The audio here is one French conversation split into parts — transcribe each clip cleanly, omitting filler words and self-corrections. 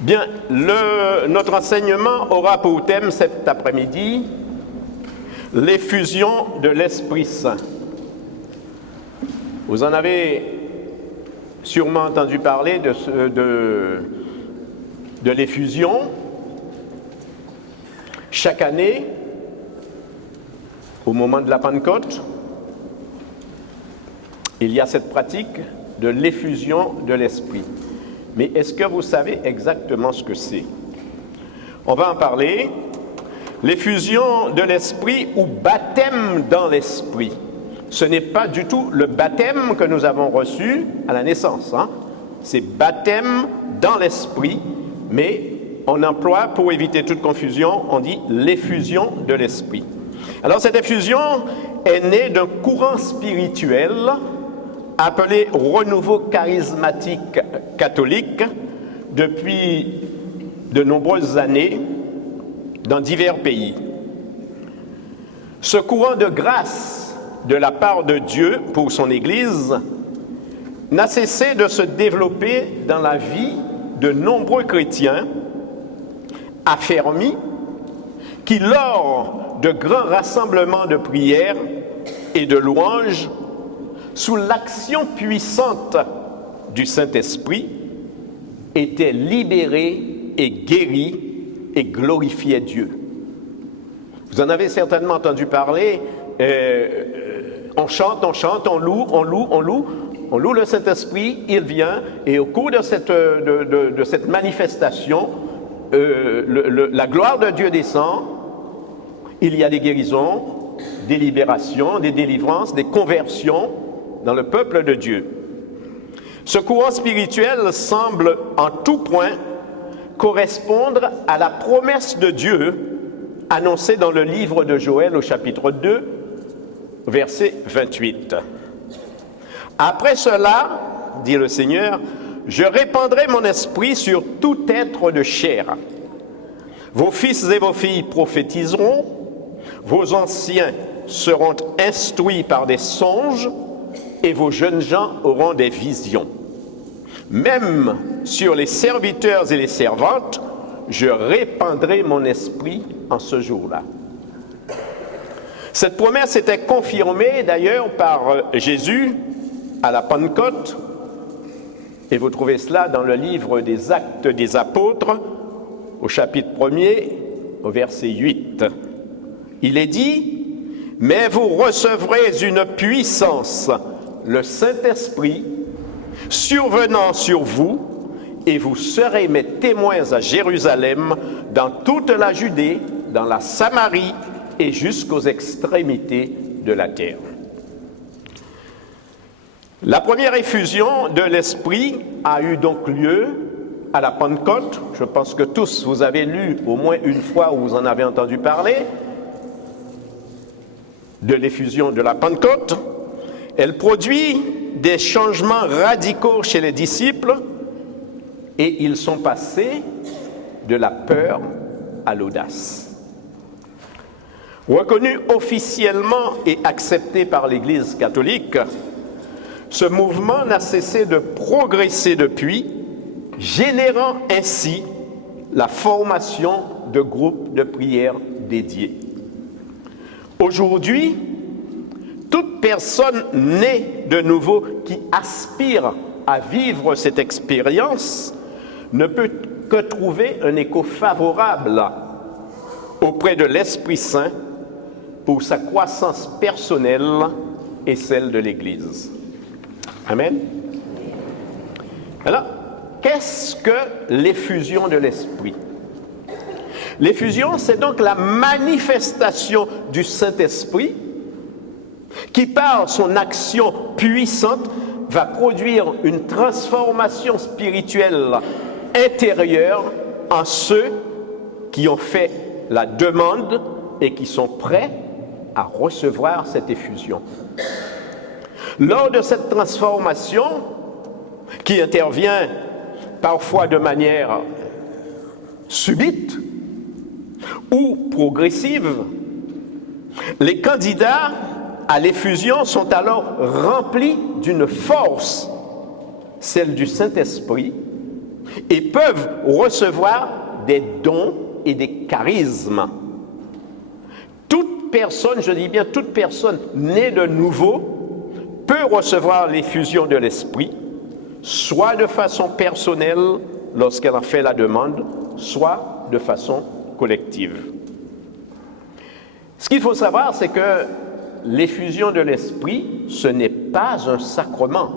Bien, notre enseignement aura pour thème cet après-midi l'effusion de l'Esprit Saint. Vous en avez sûrement entendu parler de l'effusion. Chaque année, au moment de la Pentecôte, il y a cette pratique de l'effusion de l'Esprit. Mais est-ce que vous savez exactement ce que c'est? On va en parler. L'effusion de l'Esprit ou baptême dans l'Esprit. Ce n'est pas du tout le baptême que nous avons reçu à la naissance. C'est baptême dans l'Esprit, mais on emploie, pour éviter toute confusion, on dit l'effusion de l'Esprit. Alors cette effusion est née d'un courant spirituel appelé renouveau charismatique catholique depuis de nombreuses années dans divers pays. Ce courant de grâce de la part de Dieu pour son Église n'a cessé de se développer dans la vie de nombreux chrétiens affermis qui, lors de grands rassemblements de prière et de louanges, sous l'action puissante du Saint-Esprit, étaient libérés et guéris et glorifiaient Dieu. Vous en avez certainement entendu parler. On chante, on loue le Saint-Esprit, il vient, et au cours de cette manifestation, la gloire de Dieu descend, il y a des guérisons, des libérations, des délivrances, des conversions dans le peuple de Dieu. Ce courant spirituel semble en tout point correspondre à la promesse de Dieu annoncée dans le livre de Joël au chapitre 2, verset 28. Après cela, dit le Seigneur, je répandrai mon esprit sur tout être de chair. Vos fils et vos filles prophétiseront, vos anciens seront instruits par des songes, et vos jeunes gens auront des visions. Même sur les serviteurs et les servantes, je répandrai mon esprit en ce jour-là. Cette promesse était confirmée d'ailleurs par Jésus à la Pentecôte, et vous trouvez cela dans le livre des Actes des Apôtres, au chapitre 1er, au verset 8. Il est dit, « Mais vous recevrez une puissance, le Saint-Esprit, survenant sur vous, et vous serez mes témoins à Jérusalem, dans toute la Judée, dans la Samarie et jusqu'aux extrémités de la terre. » La première effusion de l'Esprit a eu donc lieu à la Pentecôte. Je pense que tous vous avez lu au moins une fois ou vous en avez entendu parler de l'effusion de la Pentecôte. Elle produit des changements radicaux chez les disciples et ils sont passés de la peur à l'audace. Reconnu officiellement et accepté par l'Église catholique, ce mouvement n'a cessé de progresser depuis, générant ainsi la formation de groupes de prière dédiés. Aujourd'hui, toute personne née de nouveau qui aspire à vivre cette expérience ne peut que trouver un écho favorable auprès de l'Esprit Saint pour sa croissance personnelle et celle de l'Église. Amen. Alors, qu'est-ce que l'effusion de l'Esprit? L'effusion, c'est donc la manifestation du Saint-Esprit qui, par son action puissante, va produire une transformation spirituelle intérieure en ceux qui ont fait la demande et qui sont prêts à recevoir cette effusion. Lors de cette transformation, qui intervient parfois de manière subite ou progressive, les candidats à l'effusion sont alors remplis d'une force, celle du Saint-Esprit, et peuvent recevoir des dons et des charismes. Toute personne, je dis bien toute personne née de nouveau, peut recevoir l'effusion de l'Esprit, soit de façon personnelle lorsqu'elle en fait la demande, soit de façon collective. Ce qu'il faut savoir, c'est que l'effusion de l'Esprit, ce n'est pas un sacrement.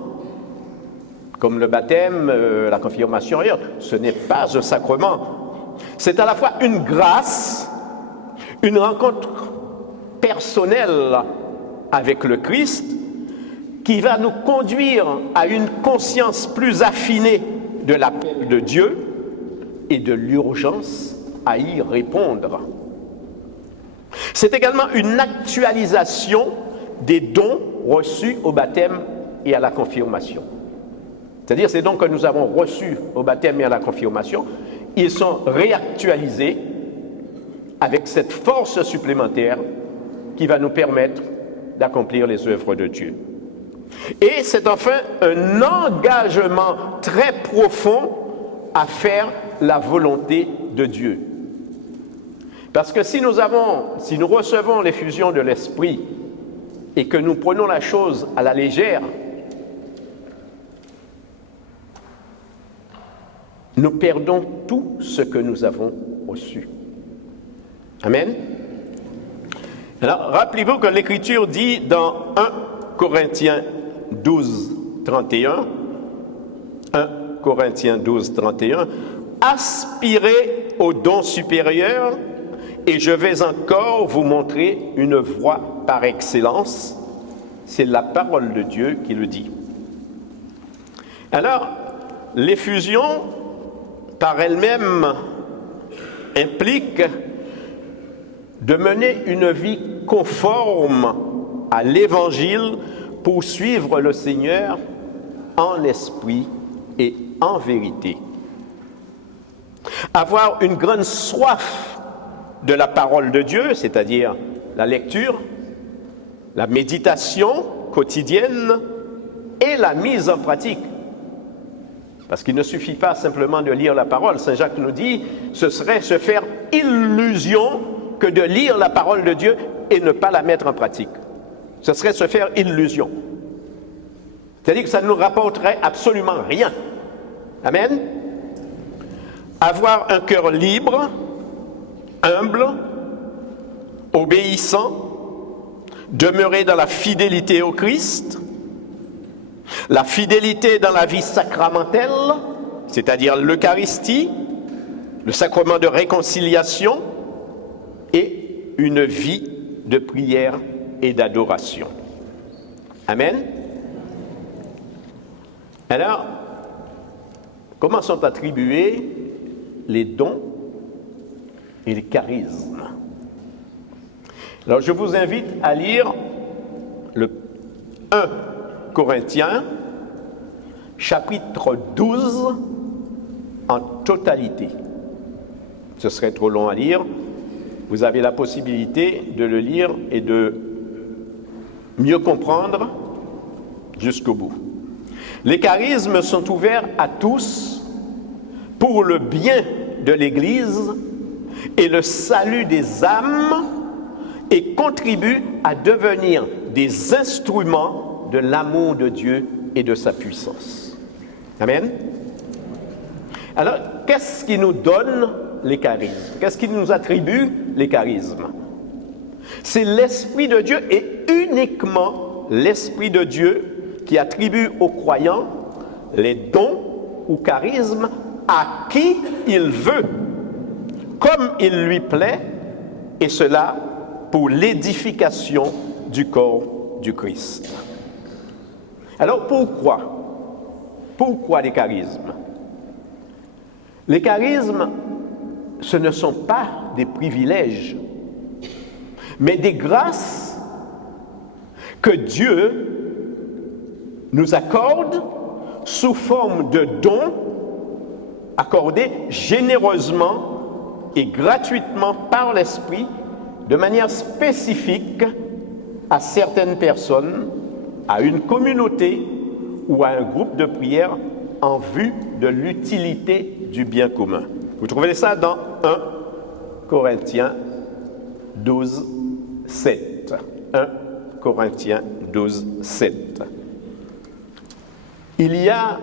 Comme le baptême, la confirmation et autres, ce n'est pas un sacrement. C'est à la fois une grâce, une rencontre personnelle avec le Christ qui va nous conduire à une conscience plus affinée de l'appel de Dieu et de l'urgence à y répondre. C'est également une actualisation des dons reçus au baptême et à la confirmation. C'est-à-dire ces dons que nous avons reçus au baptême et à la confirmation, ils sont réactualisés avec cette force supplémentaire qui va nous permettre d'accomplir les œuvres de Dieu. Et c'est enfin un engagement très profond à faire la volonté de Dieu. Parce que si nous recevons l'effusion de l'Esprit et que nous prenons la chose à la légère, nous perdons tout ce que nous avons reçu. Amen. Alors, rappelez-vous que l'Écriture dit dans 1 Corinthiens 12, 31, 1 Corinthiens 12, 31, « Aspirez aux dons supérieurs, et je vais encore vous montrer une voie par excellence. » C'est la parole de Dieu qui le dit. Alors, l'effusion, par elle-même, implique de mener une vie conforme à l'Évangile pour suivre le Seigneur en esprit et en vérité. Avoir une grande soif de la parole de Dieu, c'est-à-dire la lecture, la méditation quotidienne et la mise en pratique. Parce qu'il ne suffit pas simplement de lire la parole. Saint Jacques nous dit, ce serait se faire illusion que de lire la parole de Dieu et ne pas la mettre en pratique. Ce serait se faire illusion. C'est-à-dire que ça ne nous rapporterait absolument rien. Amen. Avoir un cœur libre, humble, obéissant, demeurer dans la fidélité au Christ, la fidélité dans la vie sacramentelle, c'est-à-dire l'Eucharistie, le sacrement de réconciliation et une vie de prière et d'adoration. Amen. Alors, comment sont attribués les dons et les charismes? Alors, je vous invite à lire le 1 Corinthiens, chapitre 12, en totalité. Ce serait trop long à lire. Vous avez la possibilité de le lire et de mieux comprendre jusqu'au bout. Les charismes sont ouverts à tous pour le bien de l'Église et le salut des âmes et contribuent à devenir des instruments de l'amour de Dieu et de sa puissance. Amen. Alors, qu'est-ce qui nous donne les charismes? Qu'est-ce qui nous attribue les charismes? C'est l'Esprit de Dieu et uniquement l'Esprit de Dieu qui attribue aux croyants les dons ou charismes à qui il veut, comme il lui plaît, et cela pour l'édification du corps du Christ. Alors pourquoi? Pourquoi les charismes? Les charismes, ce ne sont pas des privilèges, mais des grâces que Dieu nous accorde sous forme de dons accordés généreusement et gratuitement par l'Esprit de manière spécifique à certaines personnes, à une communauté ou à un groupe de prière en vue de l'utilité du bien commun. Vous trouvez ça dans 1 Corinthiens 12, 7. 1 Corinthiens 12, 7. Il y a,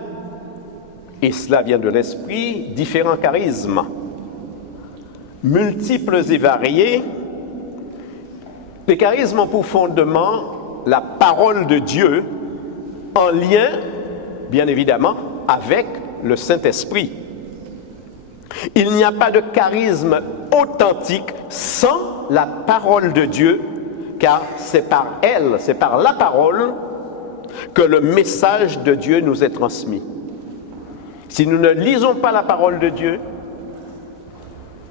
et cela vient de l'esprit, différents charismes, multiples et variés. Les charismes ont pour fondement la parole de Dieu en lien, bien évidemment, avec le Saint-Esprit. Il n'y a pas de charisme authentique sans la parole de Dieu, car c'est par elle, c'est par la parole que le message de Dieu nous est transmis. Si nous ne lisons pas la parole de Dieu,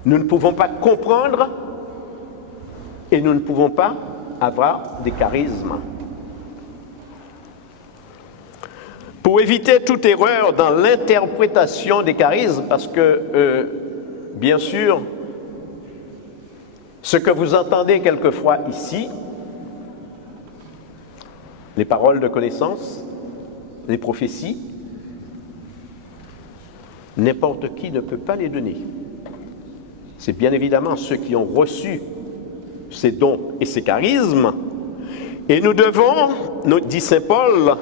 nous ne pouvons pas comprendre et nous ne pouvons pas avoir des charismes. Pour éviter toute erreur dans l'interprétation des charismes, parce que, bien sûr, ce que vous entendez quelquefois ici, les paroles de connaissance, les prophéties, n'importe qui ne peut pas les donner. C'est bien évidemment ceux qui ont reçu ces dons et ces charismes. Et nous devons, nous dit saint Paul,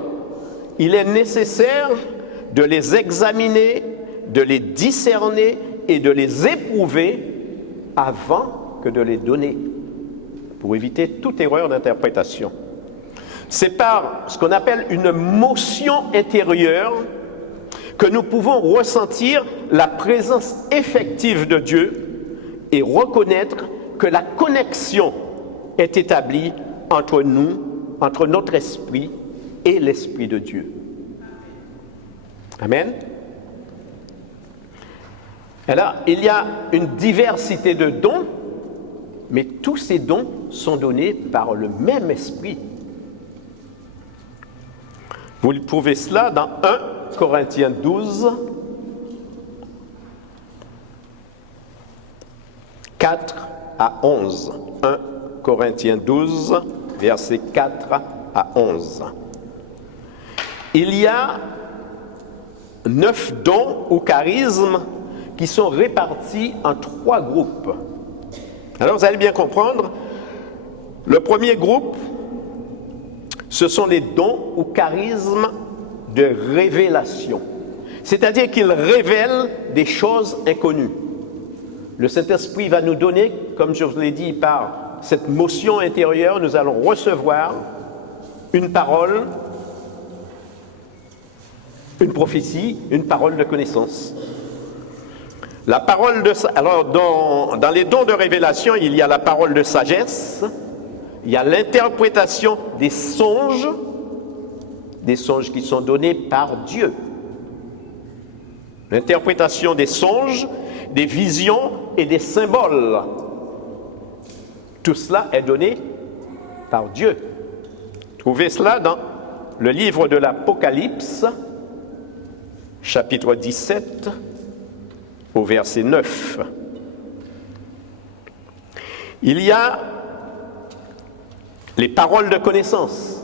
il est nécessaire de les examiner, de les discerner et de les éprouver avant que de les donner, pour éviter toute erreur d'interprétation. C'est par ce qu'on appelle une motion intérieure que nous pouvons ressentir la présence effective de Dieu et reconnaître que la connexion est établie entre nous, entre notre esprit et l'Esprit de Dieu. Amen. Alors, il y a une diversité de dons, mais tous ces dons sont donnés par le même Esprit. Vous trouvez cela dans 1 Corinthiens 12, 4 à 11. 1 Corinthiens 12, versets 4 à 11. Il y a 9 dons ou charismes qui sont répartis en 3 groupes. Alors vous allez bien comprendre, le premier groupe, ce sont les dons ou charismes de révélation. C'est-à-dire qu'ils révèlent des choses inconnues. Le Saint-Esprit va nous donner, comme je vous l'ai dit, par cette motion intérieure, nous allons recevoir une parole, une prophétie, une parole de connaissance. La parole de... Alors, dans les dons de révélation, il y a la parole de sagesse, il y a l'interprétation des songes qui sont donnés par Dieu. L'interprétation des songes, des visions et des symboles. Tout cela est donné par Dieu. Trouvez cela dans le livre de l'Apocalypse, chapitre 17, au verset 9. Il y a les paroles de connaissance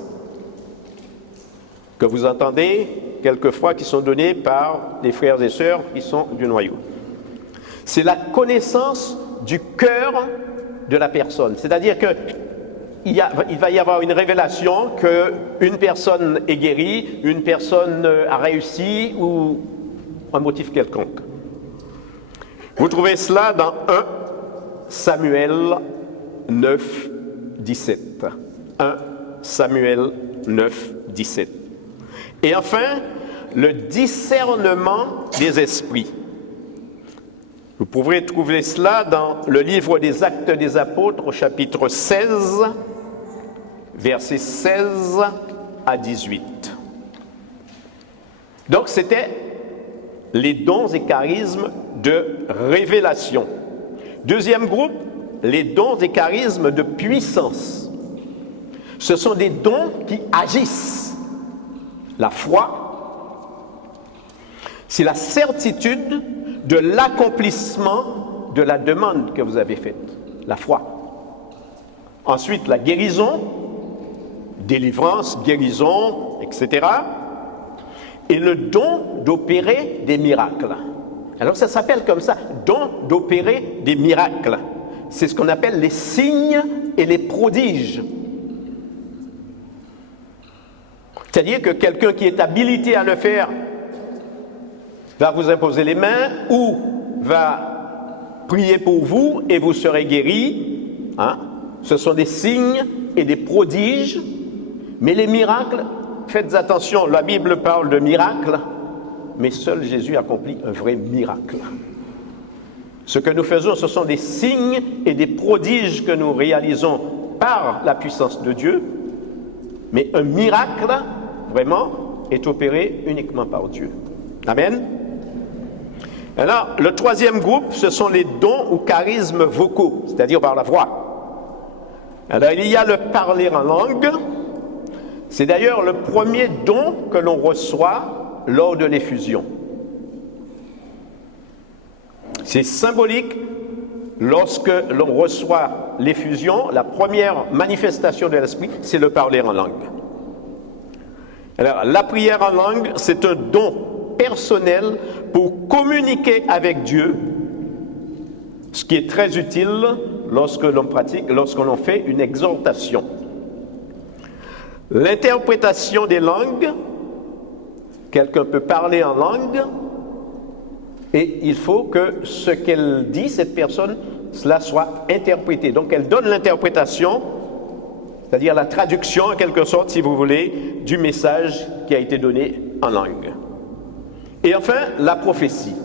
que vous entendez quelquefois qui sont données par les frères et sœurs qui sont du noyau. C'est la connaissance du cœur de la personne. C'est-à-dire qu'il va y avoir une révélation qu'une personne est guérie, une personne a réussi ou un motif quelconque. Vous trouvez cela dans 1 Samuel 9, 17. 1 Samuel 9, 17. Et enfin, le discernement des esprits. Vous pourrez trouver cela dans le livre des Actes des Apôtres, au chapitre 16, versets 16 à 18. Donc, c'était les dons et charismes de révélation. Deuxième groupe, les dons et charismes de puissance. Ce sont des dons qui agissent. La foi, c'est la certitude de l'accomplissement de la demande que vous avez faite. La foi. Ensuite, la guérison, délivrance, guérison, etc. et le don d'opérer des miracles. Alors ça s'appelle comme ça, don d'opérer des miracles. C'est ce qu'on appelle les signes et les prodiges. C'est-à-dire que quelqu'un qui est habilité à le faire va vous imposer les mains ou va prier pour vous et vous serez guéri. Hein? Ce sont des signes et des prodiges. Mais les miracles, faites attention, la Bible parle de miracles, mais seul Jésus accomplit un vrai miracle. Ce que nous faisons, ce sont des signes et des prodiges que nous réalisons par la puissance de Dieu, mais un miracle, vraiment, est opéré uniquement par Dieu. Amen. Alors, le troisième groupe, ce sont les dons ou charismes vocaux, c'est-à-dire par la voix. Alors, il y a le parler en langue. C'est d'ailleurs le premier don que l'on reçoit lors de l'effusion. C'est symbolique, lorsque l'on reçoit l'effusion, la première manifestation de l'esprit, c'est le parler en langue. Alors, la prière en langue, c'est un don personnel pour communiquer avec Dieu, ce qui est très utile lorsque l'on fait une exhortation. L'interprétation des langues, quelqu'un peut parler en langue, et il faut que ce qu'elle dit, cette personne, cela soit interprété. Donc elle donne l'interprétation, c'est-à-dire la traduction en quelque sorte, si vous voulez, du message qui a été donné en langue. Et enfin, la prophétie.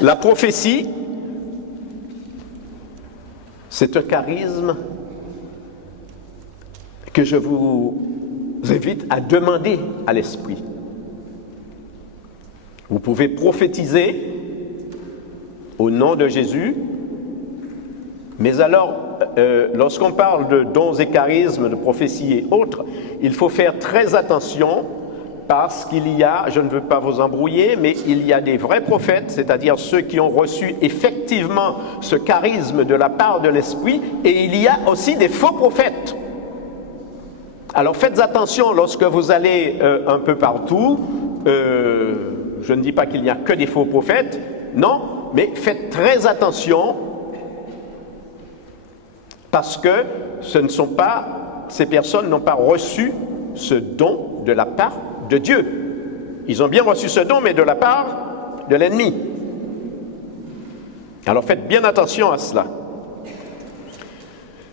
La prophétie, c'est un charisme que je vous invite à demander à l'Esprit. Vous pouvez prophétiser au nom de Jésus, mais alors, lorsqu'on parle de dons et charismes, de prophétie et autres, il faut faire très attention parce qu'il y a, je ne veux pas vous embrouiller, mais il y a des vrais prophètes, c'est-à-dire ceux qui ont reçu effectivement ce charisme de la part de l'Esprit, et il y a aussi des faux prophètes. Alors faites attention lorsque vous allez un peu partout, je ne dis pas qu'il n'y a que des faux prophètes, non, mais faites très attention parce que ces personnes n'ont pas reçu ce don de la part de Dieu. Ils ont bien reçu ce don, mais de la part de l'ennemi. Alors faites bien attention à cela.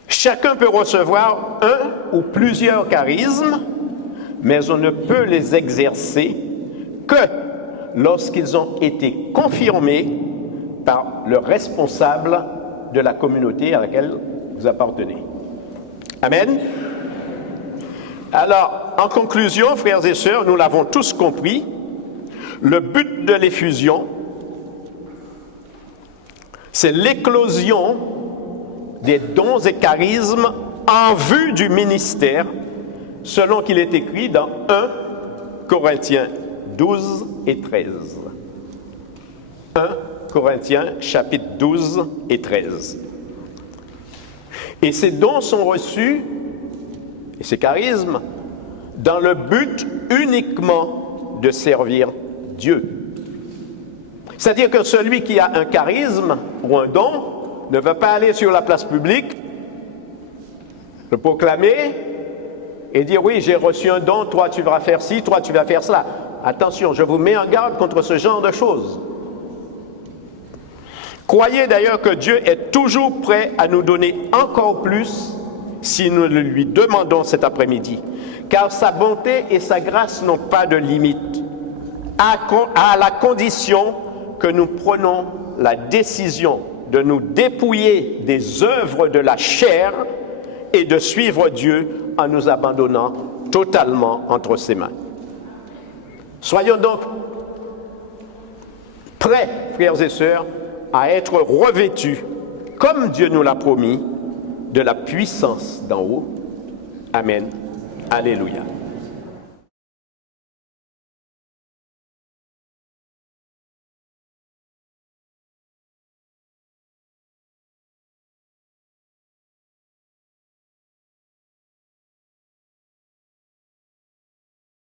Chacun peut recevoir un ou plusieurs charismes, mais on ne peut les exercer que lorsqu'ils ont été confirmés par le responsable de la communauté à laquelle vous appartenez. Amen. Alors, en conclusion, frères et sœurs, nous l'avons tous compris, le but de l'effusion, c'est l'éclosion des dons et charismes en vue du ministère, selon qu'il est écrit dans 1 Corinthiens 12 et 13. 1 Corinthiens chapitre 12 et 13. Et ces dons sont reçus, et ces charismes, dans le but uniquement de servir Dieu. C'est-à-dire que celui qui a un charisme ou un don ne va pas aller sur la place publique, le proclamer et dire « oui, j'ai reçu un don, toi tu vas faire ci, toi tu vas faire cela ». Attention, je vous mets en garde contre ce genre de choses. Croyez d'ailleurs que Dieu est toujours prêt à nous donner encore plus si nous le lui demandons cet après-midi, car sa bonté et sa grâce n'ont pas de limite, à la condition que nous prenons la décision de nous dépouiller des œuvres de la chair et de suivre Dieu en nous abandonnant totalement entre ses mains. Soyons donc prêts, frères et sœurs, à être revêtus, comme Dieu nous l'a promis, de la puissance d'en haut. Amen. Alléluia.